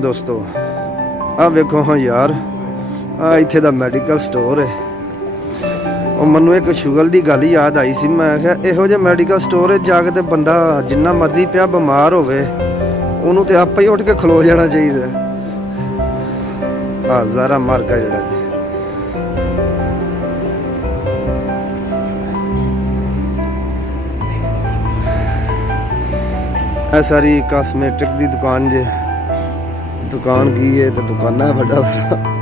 दोस्तों आ वेखो हाँ यार आ इत्थे दा मैडिकल स्टोर है और मैनू एक शुगल की गल याद आई सी। मैं क्या इहो जे मैडिकल स्टोर जाके ते बंदा जिन्ना मर्जी पिया बीमार होवे उन्होंने तो आपे ही उठ के खलो जाना चाहिए। हाँ ज़ारा मार्का जड़ा जी है सारी कास्मेटिक की दुकान जे दुकान की है तो दुकाना है बड़ा सारा।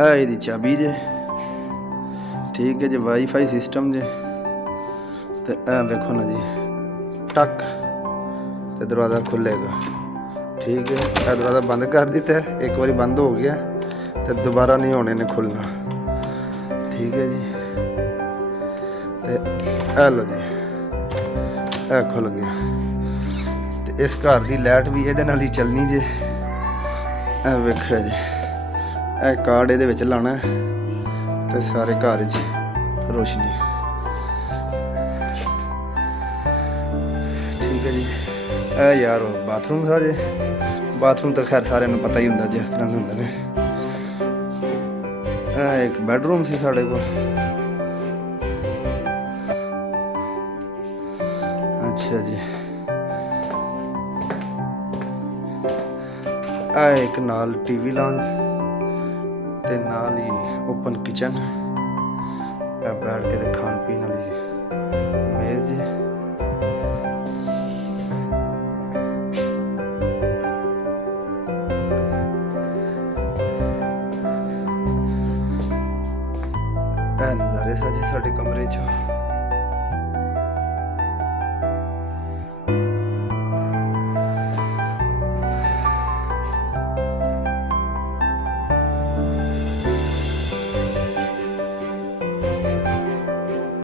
ਇਹਦੀ ਚਾਬੀ ਜੇ, ठीक है जी। वाईफाई सिस्टम जे, तो वेखो ना जी, टक तो दरवाज़ा खुलेगा। ठीक है, दरवाज़ा बंद कर दिता है, एक बार बंद हो गया तो दोबारा नहीं होने ने खुलना। ठीक है जी, तो लो जी, खुल गया। तो इस घर की लाइट भी ये ही चलनी जे। वेखो जी, कार्ड ये लाना है तो सारे घर रोशनी। ठीक है जी। यार बाथरूम था जे, बाथरूम तो खैर सारे पता ही होंगे जिस तरह के होंगे ने। एक बैडरूम सी साढ़े को। अच्छा जी, एक नाल टीवी लॉन्च ते नाल ही ओपन किचन, बैठ के खान पीन वाली जी मेज जी। नज़ारे सा जी साढ़े कमरे च।